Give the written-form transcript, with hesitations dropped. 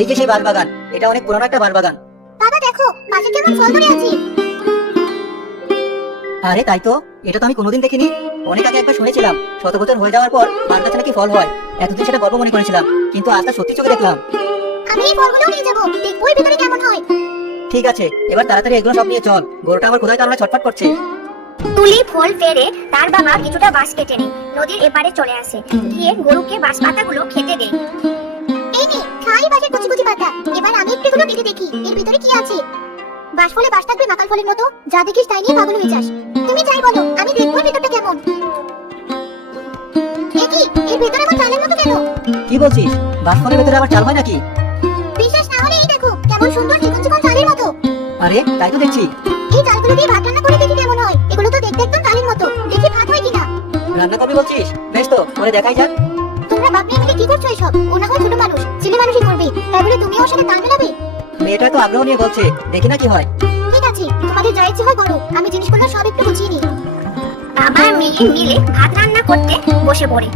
এই যে সেই বারবাগান, এটা অনেক পুরনো একটা বারবাগান। বাবা দেখো পাশে কেমন ফল ধরে আছে। আরে তাই তো, এটা তো আমি কোনোদিন দেখিনি। অনেক আগে একবার শুনেছিলাম, 100 বছর হয়ে যাওয়ার পর বার গাছে নাকি ফল হয়। এতদিন সেটা গল্প মনে করেছিলাম, কিন্তু আজ তা সত্যি চোখে দেখলাম। আমি এই ফলগুলো নিয়ে যাবো, দেখবো এর ভিতরে কেমন হয়। ঠিক আছে, এবার তাড়াতাড়ি এগুলো সব নিয়ে চল, গরুটা আমার ক্ষুধায় তাড়না ছটফট করছে। তুলি ফল পেড়ে তার বাবা কিছুটা বাঁশ কেটে নেয়, নদীর এপারে চলে আসে, গিয়ে গরুকে বাঁশ পাতাগুলো খেতে দেয়। এই নে খাই বাঁশের কুচি কুচি পাতা। এবার আমি একটু এগুলো কেটে দেখি এর ভিতরে কি আছে। বাঁশ ফলে বাঁশ থাকবে মাকাল ফলের মতো, যা দেখিস তাই নিয়ে পাগল হয়ে যাস। তুমি যাই বলো, আমি দেখবো এর ভিতরটা কেমন। কি এর ভিতরে আমার চালের মতো কেন? কি বলছিস? বাঁশফলের ভেতরে আবার চাল হয় নাকি? বিশ্বাস না হলে এই দেখো কেমন সুন্দর চিকন চিকন চালের মতো। আরে তাই তো দেখছি। এই চালগুলো দিয়ে ভাত রান্না করে দেখি কেমন হয়। এগুলো তো দেখতে একদম চালের মতো, দেখি ভাত হয় কিনা। রান্না করবি বলছিস? বেশ তো, করে দেখাই যাক। তোমরা বাপ মেয়ে মিলে কি করছো এসব? ও না হয় ছোট মানুষ, ছেলে মানুষই করবে, তাই বলে তুমিও ওর সাথে তাল মেলাবে? মেয়েটা তো আগ্রহ নিয়ে বলছে, দেখি না কি হয়। ঠিক আছে, তোমাদের যা ইচ্ছে হয় করো, আমি জিনিসগুলো সব একটু গুছিয়ে নিই। বাবা আর মেয়ে মিলে ভাত রান্না করতে বসে পড়ে।